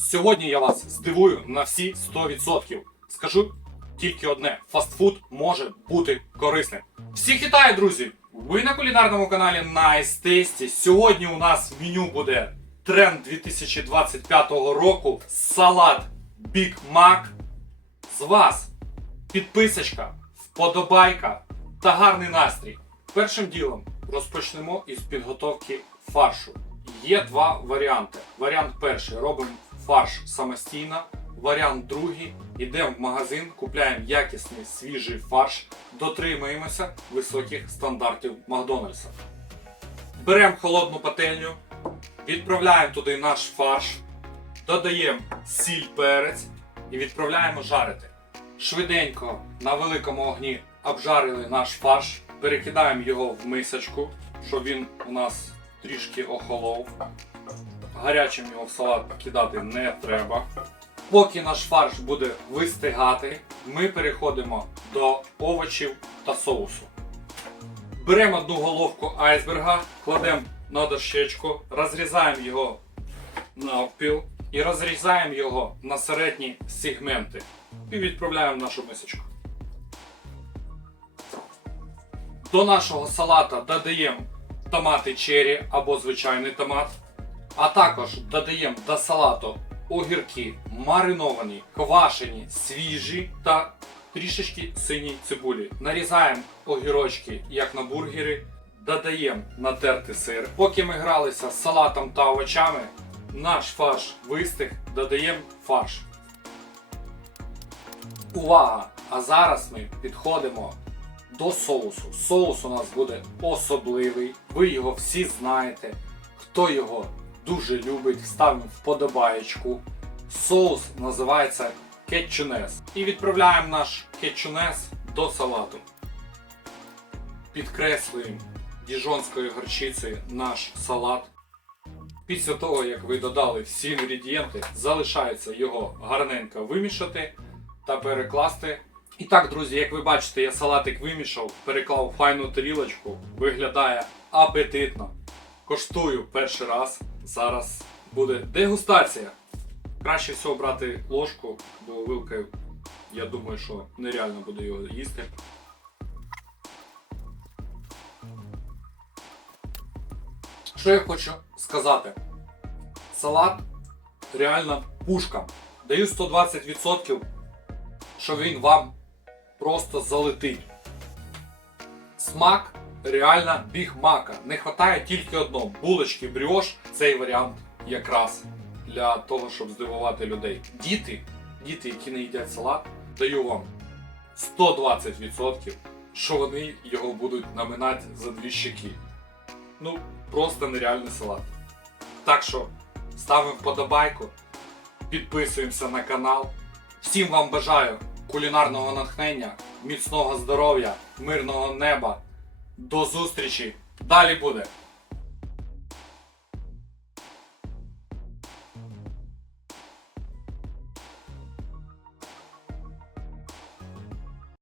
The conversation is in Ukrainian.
Сьогодні я вас здивую на всі 100%. Скажу тільки одне: фастфуд може бути корисним. Всіх вітаю, друзі! Ви на кулінарному каналі Nice Tasty. Сьогодні у нас в меню буде тренд 2025 року салат Big Mac. З вас підписочка, вподобайка та гарний настрій. Першим ділом розпочнемо із підготовки фаршу. Є два варіанти. Варіант перший робимо фарш самостійно. Варіант другий йдемо в магазин, купляємо якісний свіжий фарш, дотримуємося високих стандартів Макдональдса. Беремо холодну пательню, відправляємо туди наш фарш, додаємо сіль перець і відправляємо жарити. Швиденько на великому огні обжарили наш фарш, перекидаємо його в мисочку, щоб він у нас трішки охолов. Гарячим його в салат кидати не треба. Поки наш фарш буде вистигати, ми переходимо до овочів та соусу. Беремо одну головку айсберга, кладемо на дощечку, розрізаємо його навпіл і розрізаємо його на середні сегменти і відправляємо в нашу мисочку. До нашого салата додаємо томати черрі або звичайний томат, а також додаємо до салату огірки мариновані, квашені, свіжі та трішечки синій цибулі. Нарізаємо огірочки як на бургери, додаємо натертий сир. Поки ми гралися з салатом та овочами, наш фарш вистиг, додаємо фарш. Увага! А зараз ми підходимо до соусу. Соус у нас буде особливий. Ви його всі знаєте. Хто його дуже любить, ставимо вподобаєчку. Соус називається кетчунес. І відправляємо наш кетчунес до салату. Підкреслюємо діжонською горчицею наш салат. Після того, як ви додали всі інгредієнти, залишається його гарненько вимішати та перекласти. І так, друзі, як ви бачите, я салатик вимішав, переклав файну тарілочку, виглядає апетитно. Коштую перший раз. Зараз буде дегустація. Краще всього брати ложку, бо вилкою, я думаю, що нереально буде його їсти. Що я хочу сказати? Салат реально пушка. Даю 120%, що він вам просто залетить. Смак реально бігмака. Не вистачає тільки одного. Булочки бріош. Цей варіант якраз для того, щоб здивувати людей. Діти, діти, які не їдять салат, даю вам 120%, що вони його будуть наминати за дві щеки. Ну, просто нереальний салат. Так що ставимо вподобайку, підписуємося на канал. Всім вам бажаю кулінарного натхнення, міцного здоров'я, мирного неба. До зустрічі! Далі буде!